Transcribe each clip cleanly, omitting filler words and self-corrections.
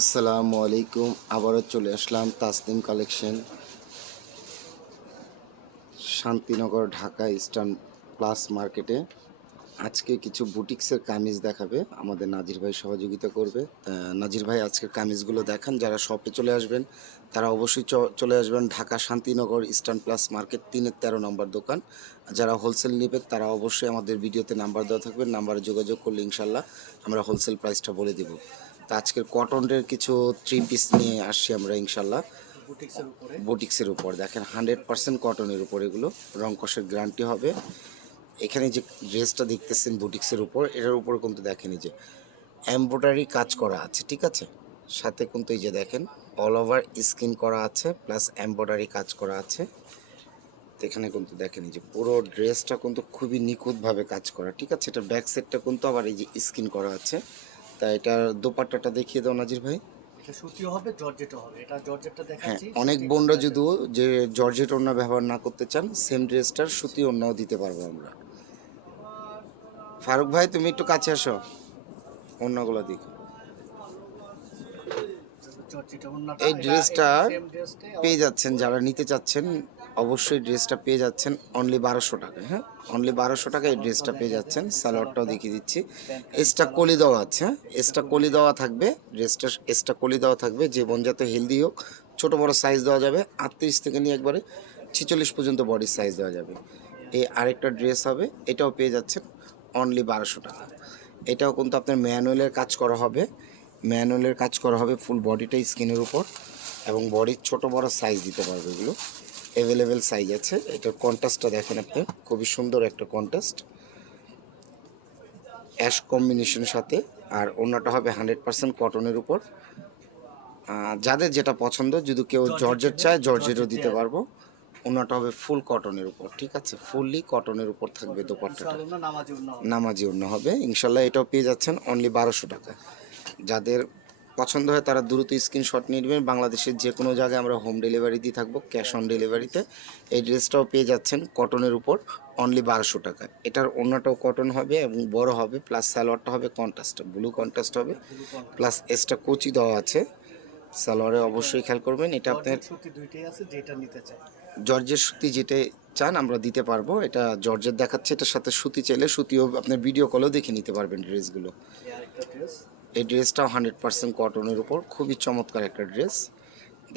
আসসালামু আলাইকুম। আবারও চলে আসলাম Tasnim collection, Shantinagar, Dhaka Eastern Plus মার্কেটে। আজকে কিছু বুটিক্সের কামিজ দেখাবে, আমাদের নাজির ভাই সহযোগিতা করবে। নাজির ভাই আজকের কামিজগুলো দেখান। যারা শপে চলে আসবেন তারা অবশ্যই চলে আসবেন Dhaka Shantinagar eastern plus market 3-13 নম্বর দোকান। যারা হোলসেল নেবেন তারা অবশ্যই আমাদের ভিডিওতে নাম্বার দেওয়া থাকবে, নাম্বারে যোগাযোগ করলে ইনশাল্লাহ আমরা হোলসেল প্রাইসটা বলে দেব। তা আজকের কটনের কিছু 3 পিস নিয়ে আসছি আমরা ইনশাল্লাহ বুটিক্সের উপর। দেখেন 100% কটনের উপর, এগুলো রং কষের গ্যারান্টি হবে। এখানে যে ড্রেসটা দেখতেছেন বুটিক্সের উপর, এটার উপর কিন্তু দেখেন এই যে এমব্রয়ডারি কাজ করা আছে, ঠিক আছে। সাথে কিন্তু এই যে দেখেন অল ওভার স্কিন করা আছে, প্লাস এমব্রয়ডারি কাজ করা আছে। এখানে কিন্তু দেখেন এই যে পুরো ড্রেসটা কিন্তু খুবই নিখুঁতভাবে কাজ করা, ঠিক আছে। এটা ব্যাক সাইডটা কিন্তু আবার এই যে স্কিন করা আছে। তা এটার দোপাট্টাটা দেখিয়ে দাও নাজির ভাই। এটা সুতিও হবে, জর্জেটও হবে। এটা জর্জেটটা হ্যাঁ, দেখাচ্ছি। অনেক বোনরা যদিও যে জর্জেট ওড়না ব্যবহার না করতে চান, সেম ড্রেসটার সুতি ওড়নাও দিতে পারবো আমরা। ফারুক ভাই তুমি একটু কাছে আসো, ওড়নাগুলো দেখো। জর্জেটের ওন্নাটা এই এটা ড্রেসটা সেম ড্রেসটাই পেয়ে যাচ্ছেন, যারা নিতে চাচ্ছেন অবশ্যই ড্রেসটা পেয়ে যাচ্ছেন অনলি 1200 টাকা। হ্যাঁ, অনলি 1200 টাকা এই ড্রেসটা পেয়ে যাচ্ছেন। সালোয়ারটাও দেখিয়ে দিচ্ছি। এক্সট্রা কলি দেওয়া আছে, হ্যাঁ এক্সট্রা কলি দেওয়া থাকবে, ড্রেসটা এক্সট্রা কলি দেওয়া থাকবে। যে বোন যাতে হেলদি হোক, ছোট বড় সাইজ দেওয়া যাবে, 38 থেকে নিয়ে একবারে 46 পর্যন্ত বডির সাইজ দেওয়া যাবে। এই আরেকটা ড্রেস হবে, এটাও পেয়ে যাচ্ছেন অনলি 1200 টাকা। এটাও কিন্তু আপনার ম্যানুয়ালের কাজ করা হবে, ম্যানুয়ালের কাজ করা হবে ফুল বডিটা স্কিনের উপর, এবং বডির ছোট বড় সাইজ দিতে পারবে, এগুলো অ্যাভেলেবেল সাইজ আছে। এটার কন্ট্রাস্টটা দেখেন আপনি, খুবই সুন্দর একটা কন্ট্রাস্ট, অ্যাশ কম্বিনেশনের সাথে। আর ওড়নাটা হবে 100% কটনের উপর। যাদের যেটা পছন্দ, যদি কেউ জর্জেট চায় জর্জেটও দিতে পারবো। ওড়নাটা হবে ফুল কটনের উপর, ঠিক আছে, ফুললি কটনের উপর থাকবে দোপাট্টাটা, নামাজি ওড়না হবে ইনশাল্লাহ। এটাও পেয়ে যাচ্ছেন অনলি 1200 টাকা। যাদের পছন্দ হয় তারা দ্রুত স্ক্রিনশট নিয়ে নেবেন। বাংলাদেশের যে কোনো জায়গায় আমরা হোম ডেলিভারি দিয়ে থাকবো, ক্যাশ অন ডেলিভারিতে। এই ড্রেসটাও পেয়ে যাচ্ছেন কটনের উপর অনলি 1200 টাকা। এটার ওড়নাটাও কটন হবে এবং বড় হবে, প্লাস সালোয়ারটা হবে কন্ট্রাস্ট, ব্লু কন্ট্রাস্ট হবে, প্লাস এক্সট্রা কুচি দেওয়া আছে সালোয়ারে। অবশ্যই খেয়াল করবেন, এটা আপনার সুতি দুইটাই আছে, যেটা নিতে চাই। জর্জের সুতি যেটা চান আমরা দিতে পারবো। এটা জর্জের দেখাচ্ছে, এটার সাথে সুতি চাইলে সুতিও আপনার ভিডিও কলেও দেখে নিতে পারবেন ড্রেসগুলো। এই আরেকটা ড্রেস, এই ড্রেসটাও 100% কটনের উপর, খুবই চমৎকার একটা ড্রেস।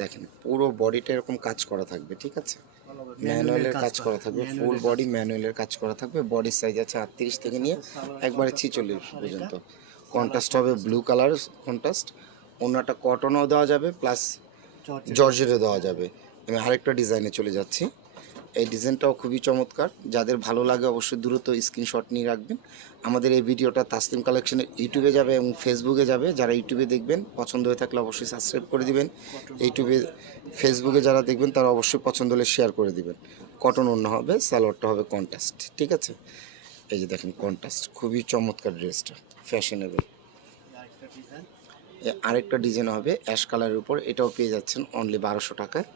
দেখেন পুরো বডিটা এরকম কাজ করা থাকবে, ঠিক আছে, ম্যানুয়ালের কাজ করা থাকবে, ফুল বডি ম্যানুয়ালের কাজ করা থাকবে। বডির সাইজ আছে 38 থেকে নিয়ে একবারে 46 পর্যন্ত। কন্ট্রাস্ট হবে ব্লু কালার কন্ট্রাস্ট। ওনাটা কটনও দেওয়া যাবে, প্লাস জর্জেটও দেওয়া যাবে। আমি আরেকটা ডিজাইনে চলে যাচ্ছি। এই ডিজাইনটাও খুবই চমৎকার, যাদের ভালো লাগে অবশ্যই দ্রুত স্ক্রিনশট নিয়ে রাখবেন। আমাদের এই ভিডিওটা তাসলিম কালেকশনের ইউটিউবে যাবে এবং ফেসবুকে যাবে। যারা ইউটিউবে দেখবেন পছন্দ হয়ে থাকলে অবশ্যই সাবস্ক্রাইব করে দিবেন। ইউটিউবে ফেসবুকে যারা দেখবেন তারা অবশ্যই পছন্দ হলে শেয়ার করে দিবেন। কটন ওড়না হবে, সালোয়ারটা হবে কন্ট্রাস্ট, ঠিক আছে। এই যে দেখেন কন্ট্রাস্ট, খুবই চমৎকার ড্রেসটা, ফ্যাশনেবল। আরেকটা ডিজাইন হবে অ্যাশ কালারের উপর, এটাও পেয়ে যাচ্ছেন অনলি 1200 টাকায়।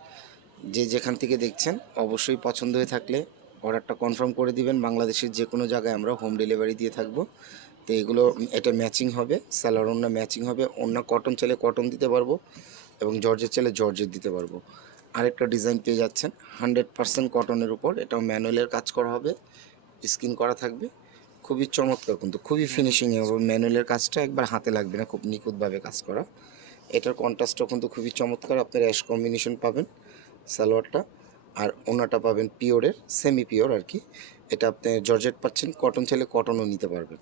যে যেখান থেকে দেখছেন অবশ্যই পছন্দ হয়ে থাকলে অর্ডারটা কনফার্ম করে দিবেন। বাংলাদেশের যে কোনো জায়গায় আমরা হোম ডেলিভারি দিয়ে থাকবো। তো এগুলো এটা ম্যাচিং হবে, সালোয়ার ওড়না ম্যাচিং হবে। ওড়না কটন চাইলে কটন দিতে পারবো, এবং জর্জেট চাইলে জর্জেট দিতে পারবো। আরেকটা ডিজাইন পেয়ে যাচ্ছেন 100% কটনের উপর, এটাও ম্যানুয়ালের কাজ করা হবে, স্কিন করা থাকবে, খুবই চমৎকার, কিন্তু খুবই ফিনিশিং এবং ম্যানুয়ালের কাজটা একবার হাতে লাগবে না, খুব নিখুঁতভাবে কাজ করা। এটার কন্ট্রাস্টটা কিন্তু খুবই চমৎকার, আপনার অ্যাশ কম্বিনেশন পাবেন সালোয়ারটা। আর ওনাটা পাবেন পিওরের, সেমি পিওর আর কি। এটা আপনি জর্জেট পাচ্ছেন, কটন চাইলে কটনও নিতে পারবেন।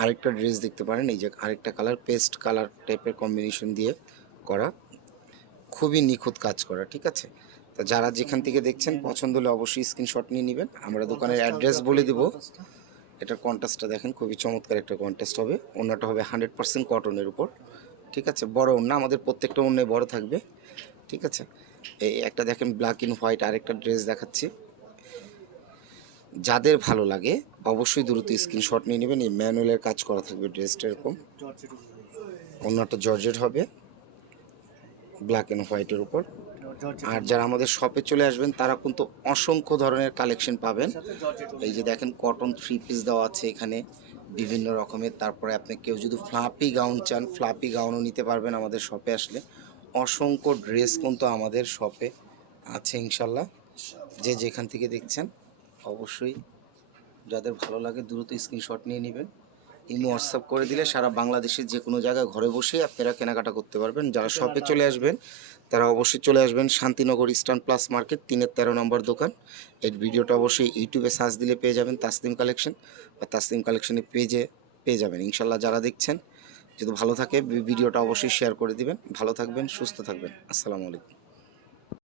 আরেকটা ড্রেস দেখতে পারেন, এই যে আরেকটা কালার, পেস্ট কালার টাইপের কম্বিনেশন দিয়ে করা, খুবই নিখুঁত কাজ করা, ঠিক আছে। তা যারা যেখান থেকে দেখছেন পছন্দ হলে অবশ্যই স্ক্রিনশট নিয়ে নেবেন। আমরা দোকানের অ্যাড্রেস বলে দিব। এটার কন্ট্রাস্টটা দেখেন, খুবই চমৎকার একটা কন্ট্রাস্ট হবে। ওনাটা হবে 100% কটনের উপর, ঠিক আছে। বড় ওড়না, আমাদের প্রত্যেকটা ওড়নায় বড় থাকবে, ঠিক আছে। এই একটা দেখেন ব্ল্যাক ইন হোয়াইট, আরেকটা ড্রেস দেখাচ্ছি। যাদের ভালো লাগে অবশ্যই দ্রুত স্ক্রিনশট নিয়ে নেবেন। এই ম্যানুয়ালের কাজ করা থাকবে ড্রেসটা এরকম। ওড়নাটা জর্জেট হবে ব্ল্যাক অ্যান্ড হোয়াইটের উপর। আর যারা আমাদের শপে চলে আসবেন তারা কিন্তু অসংখ্য ধরনের কালেকশন পাবেন। এই যে দেখেন কটন 3 পিস দেওয়া আছে এখানে, বিভিন্ন রকমের। তারপরে আপনি কেউ যদি ফ্লাপি গাউন চান, ফ্লাপি গাউনও নিতে পারবেন আমাদের শপে আসলে। অসংখ্য ড্রেস কিন্তু আমাদের শপে আছে ইনশাল্লাহ। যে যেখান থেকে দেখছেন অবশ্যই যাদের ভালো লাগে দ্রুত স্ক্রিনশট নিয়ে নেবেন। ইমো হোয়াটসঅ্যাপ করে দিলে সারা বাংলাদেশের যে কোনো জায়গায় ঘরে বসেই আপনারা কেনাকাটা করতে পারবেন। যারা শপে চলে আসবেন তারা অবশ্যই চলে আসবেন শান্তিনগর ইস্টার্ন প্লাস মার্কেট 3-13 নম্বর দোকান। এই ভিডিওটা অবশ্যই ইউটিউবে সার্চ দিলে পেয়ে যাবেন তাসলিম কালেকশন, বা তাসলিম কালেকশনের পেজে পেয়ে যাবেন ইনশাল্লাহ। যারা দেখছেন যদি ভালো থাকে ভিডিওটা অবশ্যই শেয়ার করে দিবেন। ভালো থাকবেন, সুস্থ থাকবেন। আসসালামু আলাইকুম।